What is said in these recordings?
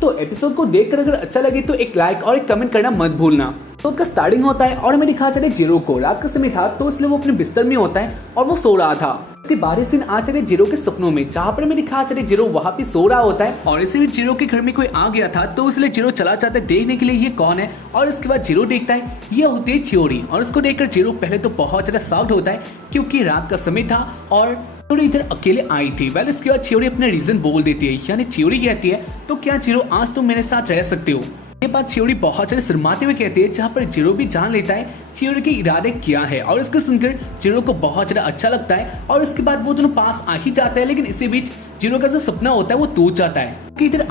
तो एपिसोड को देखकर अगर अच्छा लगे तो एक लाइक और एक कमेंट करना मत भूलना। तो उसका स्टार्टिंग होता है और हमें दिखा चले जीरो को रात का समय था तो इसलिए वो अपने बिस्तर में होता है और वो सो रहा था। इसके बाद सीन आ चले जीरो के सपनों में, जहाँ पर हमें दिखा चले जीरो वहाँ पे सो रहा होता है और इसी में जीरो के घर में कोई आ गया था तो इसलिए जीरो चला जाता है देखने के लिए ये कौन है। और इसके बाद जीरो देखता है ये होती है चियोरी और उसको देखकर जीरो पहले तो बहुत ज्यादा शॉक्ड होता है क्योंकि रात का समय था और चियोरी इधर अकेले आई थी। वेल इसके बाद चियोरी अपने रीजन बोल देती है, यानी चियोरी कहती है तो क्या जीरो आज तुम मेरे साथ रह सकते हो। ये बात चियोरी बहुत सारे शर्माते हुए कहती है, जहाँ पर जीरो भी जान लेता है चियोरी के इरादे क्या है और इसको सुनकर जीरो को बहुत ज्यादा अच्छा लगता है और इसके बाद वो दोनों पास आ ही जाते हैं। लेकिन इसी बीच जीरो का जो सपना होता है वो टूट जाता है क्योंकि इधर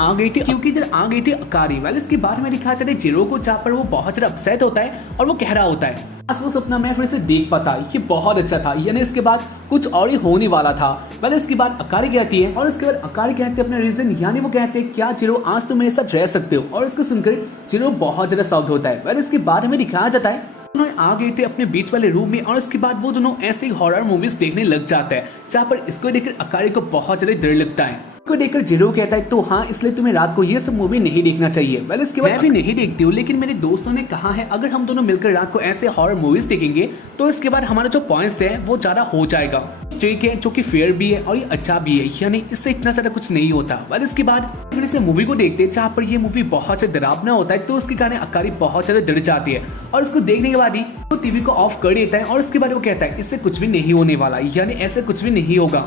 आ गई थी अकारी। वाले इसके बारे में दिखा चले जीरो को, जहाँ पर वो बहुत ज्यादा अपसेट होता है और वो कह रहा होता है आज वो सपना मैं फिर से देख पाता, ये बहुत अच्छा था, यानी इसके बाद कुछ और ही होने वाला था। वाले इसके बाद अकारी कहती है और इसके बाद अकारी कहते हैं अपने रीजन, यानी वो कहते हैं क्या जीरो आज तुम मेरे साथ रह सकते हो। और इसको सुनकर जीरो बहुत ज्यादा शॉक्ड होता है। वाले इसके बाद हमें दिखाया जाता है उन्होंने आ गए थे अपने बीच वाले रूम में और इसके बाद वो दोनों ऐसे ही हॉरर मूवीज देखने लग जाते हैं, जहाँ पर इसको देखकर अकारी को बहुत ज्यादा डर लगता है। इसको देखकर जीरो कहता है तो हाँ इसलिए तुम्हें रात को ये सब मूवी नहीं देखना चाहिए। वेल इसके बाद मैं भी नहीं देखती हूँ, लेकिन मेरे दोस्तों ने कहा है अगर हम दोनों मिलकर रात को ऐसे हॉरर मूवीज देखेंगे तो इसके बाद हमारा जो पॉइंट्स है वो ज्यादा हो जाएगा, ठीक है, जो कि फेयर भी है और ये अच्छा भी है, यानी इससे इतना ज्यादा कुछ नहीं होता। वेल इसके बाद फिर से मूवी को देखते हैं, जहाँ पर ये मूवी बहुत से डरावना होता है तो उसके कारण अकारी बहुत ज्यादा डर जाती है और उसको देखने के बाद ही वो टीवी को ऑफ कर देता है और उसके बाद वो कहता है इससे कुछ भी नहीं होने वाला, यानी ऐसे कुछ भी नहीं होगा।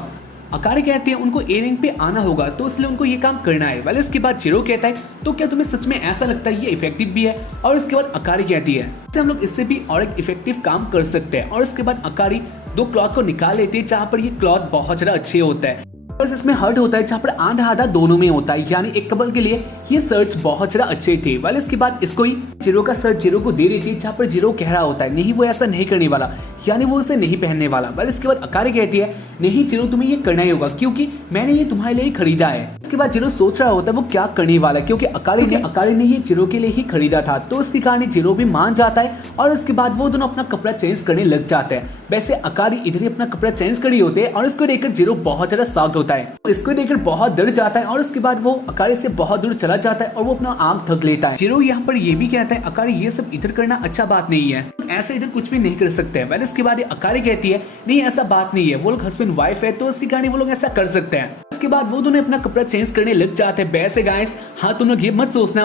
अकारी कहते हैं उनको एयरिंग पे आना होगा तो इसलिए उनको ये काम करना है। वाले इसके बाद जीरो कहता है तो क्या तुम्हें सच में ऐसा लगता है ये इफेक्टिव भी है। और इसके बाद अकारी कहती है हम लोग इससे भी और एक इफेक्टिव काम कर सकते हैं। और इसके बाद अकारी दो क्लॉथ को निकाल लेते हैं, जहाँ पर ये क्लॉथ बहुत ज्यादा अच्छे होता है। बस इसमें हर्ट होता है जहाँ पर आधा आधा दोनों में होता है, यानी एक कपल के लिए ये सर्च बहुत ज्यादा अच्छे थे। वाले इसके बाद इसको ही जीरो का सर्च जीरो को दे रही थी, जहाँ पर जीरो कह रहा होता है नहीं वो ऐसा नहीं करने वाला, यानी वो उसे नहीं पहनने वाला। वाले इसके बाद अकारी कहती है नहीं जीरो तुम्हें ये करना ही होगा क्योंकि मैंने ये तुम्हारे लिए ही खरीदा है। इसके बाद जीरो सोच रहा होता है वो क्या करने वाला है क्योंकि अकारी ने ये जीरो के लिए ही खरीदा था तो इसके कारण जीरो भी मान जाता है और इसके बाद वो दोनों अपना कपड़ा चेंज करने लग जाते हैं। वैसे अकारी इधर ही अपना कपड़ा चेंज कर रही होते हैं और इसको देखकर जीरो बहुत ज्यादा शॉक्ड होता है, इसको देखकर बहुत डर जाता है और उसके बाद वो अकारी से बहुत दूर चला जाता है और वो अपना आंख ढक लेता है। जीरो यहाँ पर ये भी कहता है अकारी ये सब इधर करना अच्छा बात नहीं है, ऐसे इधर कुछ भी नहीं कर सकते हैं। वेल इसके बाद अकारी कहती है नहीं ऐसा बात नहीं है, वो लोग हस्बैंड वाइफ है तो उसके कारण वो लोग ऐसा कर सकते हैं। इसके बाद वो दोनों अपना कपड़ा चेंज करने लग जाते हैं। वैसे गाइस हाँ तुम लोग ये मत सोचना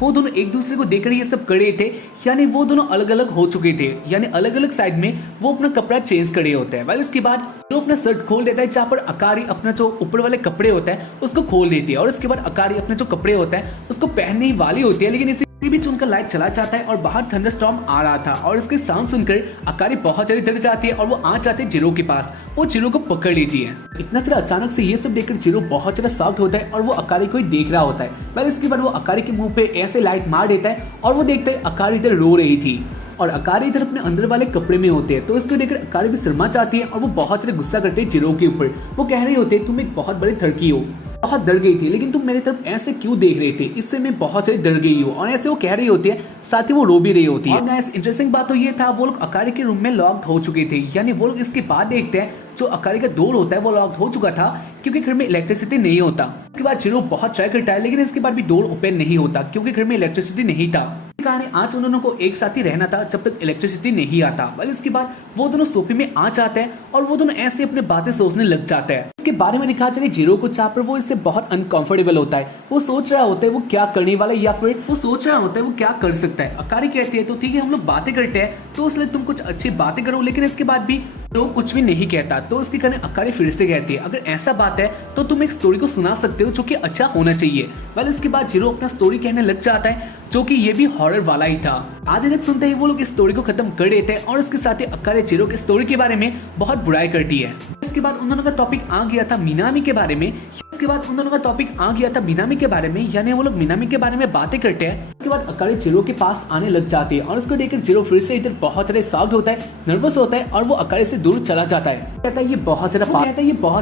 वो दोनों एक दूसरे को देखकर ये सब कर रहे थे, यानी वो दोनों अलग अलग हो चुके थे, यानी अलग अलग साइड में वो अपना कपड़ा चेंज कर रहे होते हैं। वेल इसके बाद वो अपना शर्ट खोल देता है, जहाँ पर अकारी अपना जो ऊपर वाले कपड़े होते हैं उसको खोल देती है और इसके बाद अकारी अपने जो कपड़े होते हैं उसको पहनने ही वाली होती है। लेकिन इसी बीच उनका लाइट चला जाता है और बाहर थंडरस्टॉर्म आ रहा था और इसके साउंड सुनकर अकारी बहुत ज्यादा डर जाती है और वो आ जाती है जीरो के पास, वो जीरो को पकड़ लेती है। इतना ज्यादा अचानक से ये सब देखकर जीरो बहुत ज्यादा शॉक्ड होता है और वो अकारी को ही देख रहा होता है। पर इसके बाद वो अकारी के मुंह पे ऐसे लाइट मार देता है और वो देखता है अकारी इधर रो रही थी और अकारी इधर अपने अंदर वाले कपड़े में होते हैं तो इसको देखकर अकारी भी शर्मा जाती है और वो बहुत ज्यादा गुस्सा करते हैं जीरो के ऊपर। वो कह रहे होते तुम एक बहुत बड़ी थड़की हो, बहुत डर गई थी लेकिन तुम मेरी तरफ ऐसे क्यों देख रहे थे, इससे मैं बहुत ज्यादा डर गई हूँ। और ऐसे वो कह रही होती है, साथ ही वो रो भी रही होती है। और गाइस इंटरेस्टिंग बात तो ये था वो लोग अकारी के रूम में लॉक्ड हो चुके थे, यानी वो लोग इसके बाद देखते हैं जो अकारी का डोर होता है वो लॉक्ड हो चुका था क्योंकि घर में इलेक्ट्रिसिटी नहीं होता। इसके बाद जीरो बहुत ट्राई करता है लेकिन इसके बाद भी डोर ओपन नहीं होता क्योंकि घर में इलेक्ट्रिसिटी नहीं था। कहानी आज उन दोनों को एक साथ ही रहना था जब तक इलेक्ट्रिसिटी नहीं आता। बल इसके बाद वो दोनों सोफे में आ जाते हैं और वो दोनों ऐसे अपने बातें सोचने लग जाते हैं। इसके बारे में दिखा चले जीरो को, जहाँ पर वो इससे बहुत अनकंफर्टेबल होता है। वो सोच रहा होता है वो क्या करने वाला है या फिर वो सोच रहा होता है वो क्या कर सकता है। अकारी कहती है तो ठीक है हम लोग बातें करते हैं तो इसलिए तुम कुछ अच्छी बातें करो, लेकिन इसके बाद भी तो कुछ भी नहीं कहता। तो इसके कारण अकारी फिर से कहती है अगर ऐसा बात है तो तुम एक स्टोरी को सुना सकते हो जो कि अच्छा होना चाहिए। वेल इसके बाद जीरो अपना स्टोरी कहने लग जाता है जो कि ये भी हॉरर वाला ही था। आधे तक सुनते ही वो लोग इस स्टोरी को खत्म कर देते हैं और इसके साथ ही अकारी जीरो की स्टोरी के बारे में बहुत बुराई करती है। इसके बाद उन दोनों का टॉपिक आ गया था मिनामी के बारे में। यानी वो लोग मिनामी के बारे में बातें करते हैं। इसके बाद अकारी जीरो के पास आने लग जाती है और उसको देखकर जीरो फिर से इधर बहुत ज्यादा शॉक्ड होता है, नर्वस होता है और वो अकारी से दूर चला जाता है। कहता है ये बहुत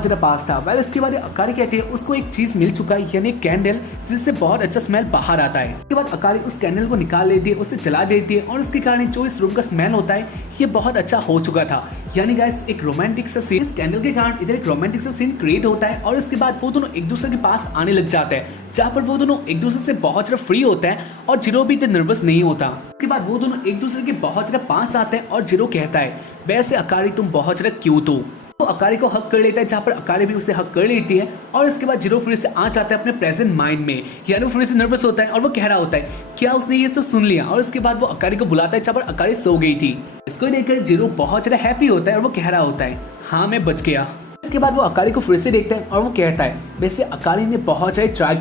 ज्यादा पास था। वेल इसके बाद अकारी कहते हैं उसको एक चीज मिल चुका है, यानी कैंडल, जिससे बहुत अच्छा स्मेल बाहर आता है। इसके बाद अकारी उस कैंडल को निकाल लेती है, उसे जला देती है और इसके कारण जो इस रूम का स्मेल होता है ये बहुत अच्छा हो चुका था। यानी गाइस एक रोमांटिक सा सीन, इस कैंडल के कारण इधर एक रोमांटिक सा सीन क्रिएट होता है और इसके बाद वो दोनों एक दूसरे के पास आने लग जाते हैं, जहाँ पर वो दोनों एक दूसरे से बहुत ज्यादा फ्री होते हैं और जीरो भी इतना नर्वस नहीं होता। उसके बाद वो दोनों एक दूसरे के बहुत ज्यादा पास आते हैं और जीरो कहता है, वैसे अकारी तुम बहुत ज्यादा क्यूट हो। तो अकारी को हक कर लेता है, जहाँ पर अकारी भी उसे हक कर लेती है। और इसके बाद जीरो फिर से आ जाता है अपने प्रेजेंट माइंड में, यानी वो फिर से नर्वस होता है और वो कह रहा होता है क्या उसने ये सब सुन लिया। और इसके बाद वो अकारी को बुलाता है, जहाँ पर अकारी सो गई थी। इसको देखकर जीरो बहुत ज्यादा हैप्पी होता है और वो कह रहा होता है हाँ मैं बच गया। इसके बाद वो अकारी को फिर से देखता है और वो कहता है वैसे अकारी ने बहुत ट्राई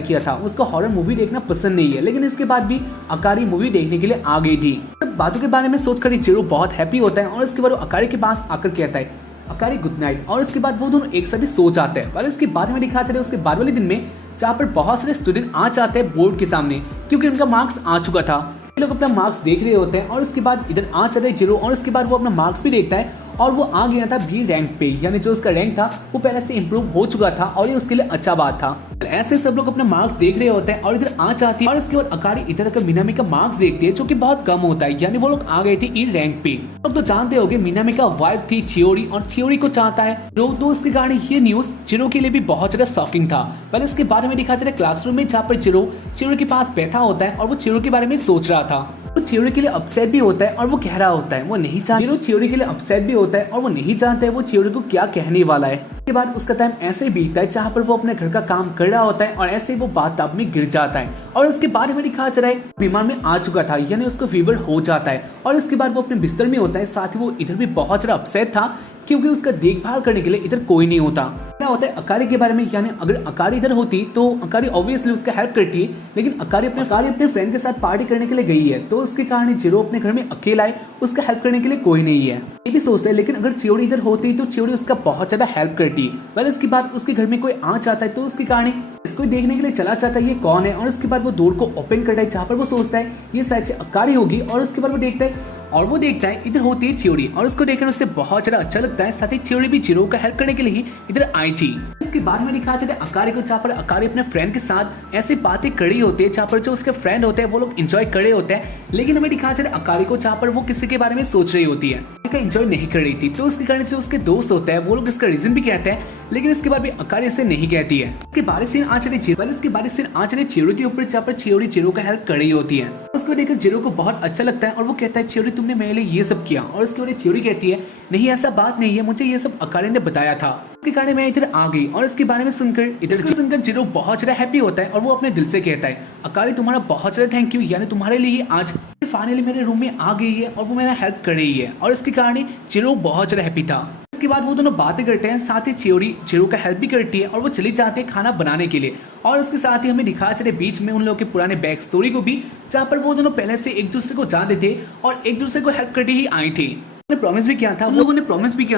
किया था, उसको हॉरर मूवी देखना पसंद नहीं है, लेकिन इसके बाद भी अकारी मूवी देखने के लिए आ गई थी। सब बातों के बारे में सोचकर जीरो बहुत हैप्पी होता है और इसके बाद वो अकारी के पास आकर कहता है अकारी गुड नाइट। और इसके बाद वो दोनों एक साथ ही सो जाते हैं। पर इसके बाद में दिखा चले उसके बाद वाले दिन में, जहाँ पर बहुत सारे स्टूडेंट आ जाते हैं बोर्ड के सामने, क्योंकि उनका मार्क्स आ चुका था। ये लोग अपना मार्क्स देख रहे होते हैं और इसके बाद इधर आ चले जीरो। और इसके बाद वो अपना मार्क्स भी देखता है और वो आ गया था बी रैंक पे, यानी जो उसका रैंक था वो पहले से इम्प्रूव हो चुका था और ये उसके लिए अच्छा बात था। ऐसे सब लोग अपना मार्क्स देख रहे होते हैं और इधर आ जाती है। और इसके बाद अकारी इधर का मीनामी का मार्क्स देखती है, जो कि बहुत कम होता है, यानी वो लोग आ गए थे ई रैंक पे। लोग तो जानते होंगे मीनामी का वाइफ थी चियोरी और चियोरी को चाहता है तो उसके कारण ये न्यूज जीरो के लिए भी बहुत ज्यादा शॉकिंग था। पहले इसके बारे में दिखा चला क्लासरूम में, जहाँ पर जीरो चियोरी के पास बैठा होता है और वो चियोरी के बारे में सोच रहा था। वो चियोरी के लिए अपसेट भी होता है और वो कह रहा होता है वो नहीं चाहता। जीरो चियोरी के लिए अपसेट भी होता है और वो नहीं जानता है वो चियोरी को क्या कहने वाला है। उसके बाद उसका टाइम ऐसे ही बीतता है, जहाँ पर वो अपने घर का काम कर रहा होता है और ऐसे ही वो बाथटब में गिर जाता है। और उसके बाद में दिखा चला है बीमार में आ चुका था, यानी उसको फीवर हो जाता है। और इसके बाद वो अपने बिस्तर में होता है, साथ ही वो इधर भी बहुत ज्यादा अपसेट था, क्योंकि उसका देखभाल करने के लिए इधर कोई नहीं होता। क्या होता है अकारी के बारे में, यानी अगर अकारी इधर होती तो अकारी ऑब्वियसली उसका हेल्प करती है, लेकिन अकारी अपने फ्रेंड के साथ पार्टी करने के लिए गई है, तो उसके कारण जीरो अपने घर में अकेला है, उसका हेल्प करने के लिए कोई नहीं है। ये भी सोचता है, लेकिन अगर चियोरी इधर होती तो चियोरी उसका बहुत ज्यादा हेल्प करती। पर इसके बाद उसके घर में कोई आ जाता है, तो उसके कारण इसको देखने के लिए चला जाता है ये कौन है। और इसके बाद वो डोर को ओपन करता है, जहाँ पर वो सोचता है ये शायद से अकारी होगी। और उसके बाद वो देखता है इधर होती है चियोरी, और उसको देखकर उससे बहुत ज्यादा अच्छा लगता है। साथ ही चियोरी भी जीरो का हेल्प करने के लिए ही इधर आई थी। इसके बाद में दिखा चले अकारी को, जहाँ पर अकारी अपने फ्रेंड के साथ ऐसी बातें करी होती है, जहाँ पर जो उसके फ्रेंड होते हैं वो लोग एंजॉय कर रहे होते हैं। लेकिन हमें दिखा चले अकारी को, जहाँ पर वो किसी के बारे में सोच रही होती है, एंजॉय नहीं कर रही थी। तो उसके कारण जो उसके दोस्त होते हैं वो लोग इसका रीजन भी कहते हैं, लेकिन इसके बाद भी अकारी इसे नहीं कहती है। इसके बारे सीन आ चले चियोरी के ऊपर, जहाँ पर चियोरी जीरो का हेल्प कर रही होती है। उसको देखकर जीरो को बहुत अच्छा लगता है और वो कहता है चियोरी तुमने मेरे लिए ये सब किया। और उसके बाद चियोरी कहती है नहीं ऐसा बात नहीं है, मुझे ये सब अकारी ने बताया था, इसके कारण मैं इधर आ गई। और इसके बारे में सुनकर जीरो बहुत ज्यादा हैप्पी होता है और वो अपने दिल से कहता है अकारी तुम्हारा बहुत ज्यादा थैंक यू, यानी तुम्हारे लिए आज फाइनली मेरे रूम में आ गई है और वो मेरा हेल्प कर रही है। और इसके कारण जीरो बहुत ज्यादा हैप्पी था। इसके बाद वो दोनों बातें करते हैं, साथ ही चियोरी जीरो का हेल्प भी करती है और वो चली जाती है खाना बनाने के लिए। और उसके साथ ही हमें दिखा चले बीच में उन लोगों के पुराने बैक स्टोरी को भी, जहाँ पर वो दोनों पहले से एक दूसरे को जानते थे और एक दूसरे को हेल्प करके ही आई थी। प्रॉमिस भी किया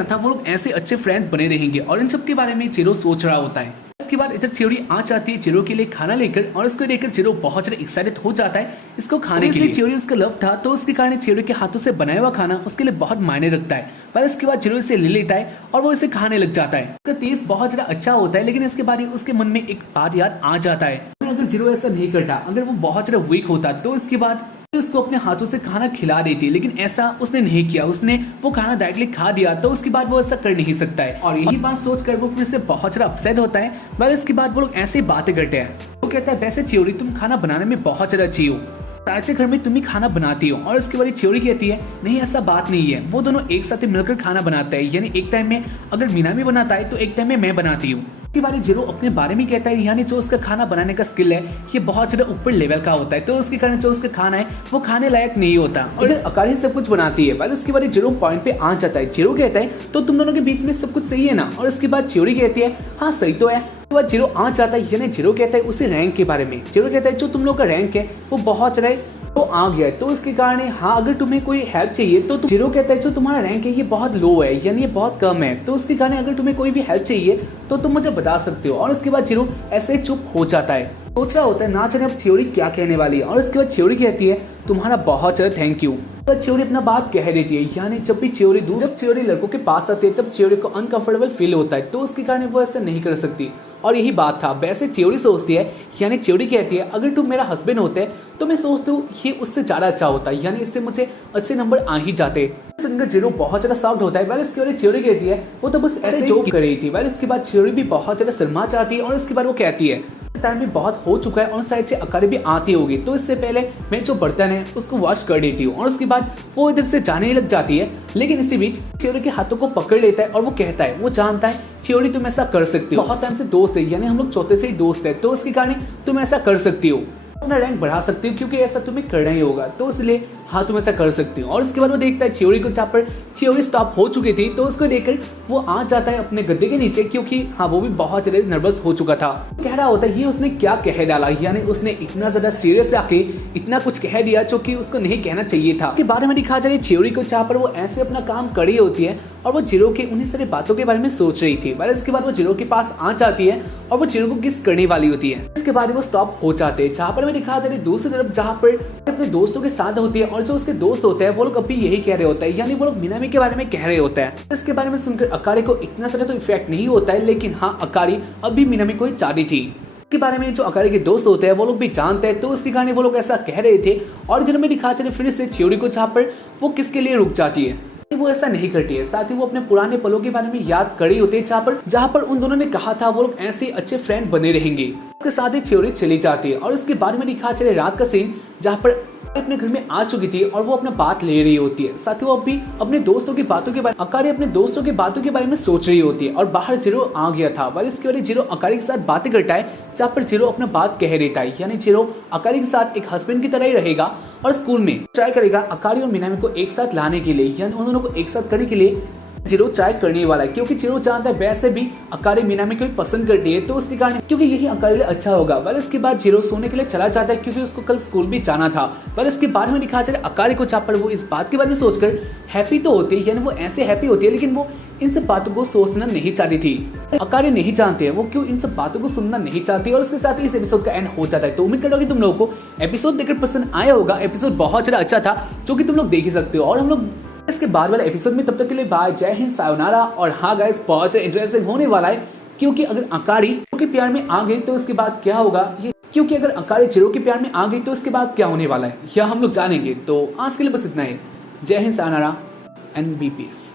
था वो लोग ऐसे अच्छे फ्रेंड बने रहेंगे। और इन सब के बारे में जीरो सोच रहा होता है। इसके बाद इधर चियोरी आ जाती है जीरो के लिए खाना लेकर, और इसको लेकर जीरो बहुत ज्यादा एक्साइटेड हो जाता है इसको खाने के लिए। चियोरी उसका लव था, तो उसके कारण चियोरी के हाथों से बनाया हुआ खाना उसके लिए बहुत मायने रखता है। पर इसके बाद जीरो इसे ले लेता है और वो इसे खाने लग जाता है। उसका टेस्ट बहुत ज्यादा अच्छा होता है, लेकिन इसके बाद उसके मन में एक बात याद आ जाता है, अगर जीरो ऐसा नहीं करता, अगर वो बहुत ज्यादा वीक होता, तो इसके बाद उसको अपने हाथों से खाना खिला देती। लेकिन ऐसा उसने नहीं किया, उसने वो खाना डायरेक्टली खा दिया, तो उसके बाद वो ऐसा कर नहीं सकता है। और यही बात सोचकर वो फिर से बहुत ज्यादा अपसेट होता है। पर इसके बाद वो लोग ऐसे बातें करते हैं। वो कहता है वैसे चियोरी तुम खाना बनाने में बहुत ज्यादा अच्छी हो, सारे घर में तुम ही खाना बनाती हो। और इसके बाद चियोरी कहती है नहीं ऐसा बात नहीं है, वो दोनों एक साथ मिलकर खाना बनाते हैं, यानी एक टाइम में अगर मीनामी बनाता है तो एक टाइम में मैं बनाती हूँ। इसके बारे जीरो अपने बारे में कहता है, यानी जो उसका खाना बनाने का स्किल है ये बहुत ज्यादा ऊपर लेवल का होता है, तो उसके कारण जो उसका खाना है वो खाने लायक नहीं होता। और अकारी सब कुछ बनाती है। बाद इसके बाद जीरो पॉइंट पे आ जाता है। जीरो कहता है तो तुम दोनों के बीच में सब कुछ सही है ना। और इसके बाद चियोरी कहती है हाँ सही तो है। उसके बाद जीरो आ जाता है, यानी जीरो कहता है उसे रैंक के बारे में। जीरो कहता है जो तुम लोग का रैंक है वो बहुत ज्यादा तो आ गया है, तो उसके कारण हाँ अगर तुम्हें कोई हेल्प चाहिए तो जीरो कहता है जो तुम्हारा रैंक है ये बहुत लो है, यानी ये बहुत कम है, तो उसके कारण अगर तुम्हें कोई भी हेल्प चाहिए तो तुम मुझे बता सकते हो। और उसके बाद जीरो ऐसे चुप हो जाता है, सोच रहा होता है ना जाने अब चियोरी क्या कहने वाली है। और उसके बाद चियोरी कहती है तुम्हारा बहुत ज्यादा थैंक यू। तो चियोरी अपना बात कह देती है, यानी जब चियोरी लड़कों के पास आती है तब चियोरी को अनकंफर्टेबल फील होता है, तो उसके कारण वो ऐसा नहीं कर सकती। और यही बात था। वैसे चियोरी सोचती है, यानी चियोरी कहती है अगर तुम मेरा हस्बैंड होते तो मैं सोचती हूँ ये उससे ज्यादा अच्छा होता, यानी इससे मुझे अच्छे नंबर आ ही जाते। सुनकर जीरो बहुत ज्यादा सॉफ्ट होता है। वेल इसके बाद चियोरी कहती है वो तो बस ऐसे जोक कर रही थी। वेल इसके बाद चियोरी भी बहुत ज्यादा शर्मा जाती है और इसके बाद वो कहती है टाइम भी बहुत हो चुका है और साइड से अकारी भी आती होगी, तो इससे पहले मैं जो बर्तन है उसको वॉश कर देती हूँ। और उसके बाद वो इधर से जाने लग जाती है, लेकिन इसी बीच चियोरी के हाथों को पकड़ लेता है और वो कहता है वो जानता है चियोरी तुम ऐसा कर सकती हो, बहुत टाइम से दोस्त है, यानी हम लोग चौथे से ही दोस्त है, तो उसके कारण तुम ऐसा कर सकती हो, अपना रैंक बढ़ा सकती हो क्योंकि ऐसा तुम्हें करना ही होगा, तो इसलिए हाँ तुम ऐसा कर सकती हो। और उसके बाद वो देखता है चियोरी को, जहाँ पर चियोरी स्टॉप हो चुकी थी, तो उसको देखकर वो आ जाता है अपने गद्दे के नीचे क्योंकि हाँ वो भी बहुत ज्यादा नर्वस हो चुका था। कह रहा होता है ये उसने क्या कह डाला, यानी उसने इतना ज्यादा सीरियस आके इतना कुछ कह दिया जो कि उसको नहीं कहना चाहिए था। उसके बारे में दिखा जा रही चियोरी को, जहाँ पर वो ऐसे अपना काम कर रही होती है और वो जीरो के उन्हीं सारी बातों के बारे में सोच रही थी। पर इसके बाद वो जीरो के पास आ जाती है और वो जीरो को किस करने वाली होती है। इसके बाद वो स्टॉप हो जाते हैं, जहाँ पर मैं दिखा जा रही दूसरी तरफ, जहाँ पर अपने दोस्तों के साथ होती है और जो उसके दोस्त होते हैं वो लोग अभी यही कह रहे होते हैं, यानी वो लोग मिनामी के बारे में कह रहे होते हैं। इसके बारे में सुनकर अकारी को इतना सारा तो इफेक्ट नहीं होता है, लेकिन हाँ अकारी अभी मिनामी को ही चाहती थी। के बारे में जो अकारी के दोस्त होते हैं वो लोग भी जानते हैं, तो उसके कारण वो लोग ऐसा कह रहे थे। और इधर में दिखा चले फिर से चियोरी को, जहाँ पर वो किसके लिए रुक जाती है, वो ऐसा नहीं करती है, साथ ही वो अपने पुराने पलों के बारे में याद कर रही होती है, जहाँ पर उन दोनों ने कहा था वो लोग ऐसे अच्छे फ्रेंड बने रहेंगे। उसके साथ ही चियोरी चली जाती है और उसके बाद में दिखा चले रात का सीन, जहाँ पर अपने घर में आ चुकी थी और वो अपना बात ले रही होती है, साथ ही वो अभी अपने दोस्तों की बातों के बारे में अकारी अपने दोस्तों की बातों के बारे में सोच रही होती है। और बाहर जीरो आ गया था, पर इसके वजह जीरो अकारी के साथ बातें करता है, जहाँ पर जीरो अपना बात कह देता है, यानी जीरो अकारी के साथ एक हस्बैंड की तरह ही रहेगा और स्कूल में ट्राई करेगा अकारी और मिनामी को एक साथ लाने के लिए, यानी उन दोनों को एक साथ करने के लिए जीरो ट्राई करने वाला है, क्योंकि जीरो जानता है वैसे भी अकारी मिनामी को पसंद करती है, तो उसके कारण क्योंकि यही अकारी लिए अच्छा होगा। पर इसके बाद जीरो सोने के लिए चला जाता है क्योंकि उसको कल स्कूल भी जाना था। पर इसके बाद में दिखा चले अकारी को, जहाँ पर वो इस बात के बारे में सोचकर हैप्पी तो होती है, यानी वो ऐसे हैप्पी होती है, लेकिन वो इन सब बातों को सोचना नहीं चाहती थी। अकारी नहीं जानते हैं वो क्यों इन सब बातों को सुनना नहीं चाहती, और उसके साथ ही इस एपिसोड का एंड हो जाता है। तो उम्मीद करता हूँ कि तुम लोगों को एपिसोड देखकर पसंद आया होगा। एपिसोड बहुत ज्यादा अच्छा था, जो कि तुम लोग देख ही सकते हो। और हम लोग इसके बाद वाले एपिसोड में, तब तक के लिए बाय, जय हिंद, सायोनारा। और हाँ गाइस, बहुत इंटरेस्टिंग होने वाला है, क्योंकि अगर अकारी जीरो के प्यार में आ गई तो उसके बाद क्या होगा, ये क्योंकि अगर अकारी जीरो के प्यार में आ गई तो उसके बाद क्या होने वाला है, यह हम लोग जानेंगे। तो आज के लिए बस इतना ही। जय हिंद, सायोनारा एंड बी पीस।